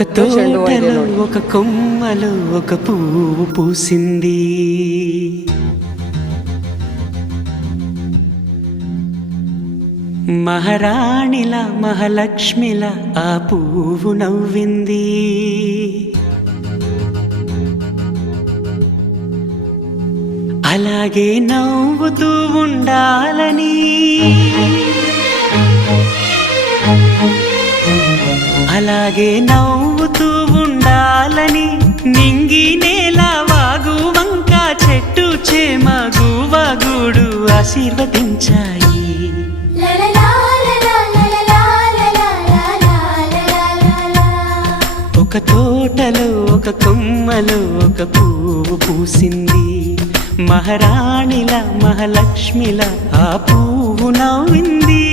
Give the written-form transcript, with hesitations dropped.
ఒక తోటలో ఒక కొమ్మలో ఒక పువ్వు పూసింది. మహారాణిల మహాలక్ష్మిల ఆ పువ్వు నవ్వింది. అలాగే నవ్వుతూ ఉండాలని, అలాగే నవ్వుతూ ఉండాలని నింగి నేల వాగు వంక చెట్టు చేమ గువగూడు ఆశీర్వదించాయి. ఒక తోటలో ఒక కొమ్మలో ఒక పువ్వు పూసింది. మహారాణిల మహాలక్ష్మిల ఆ పువ్వు నవ్వింది.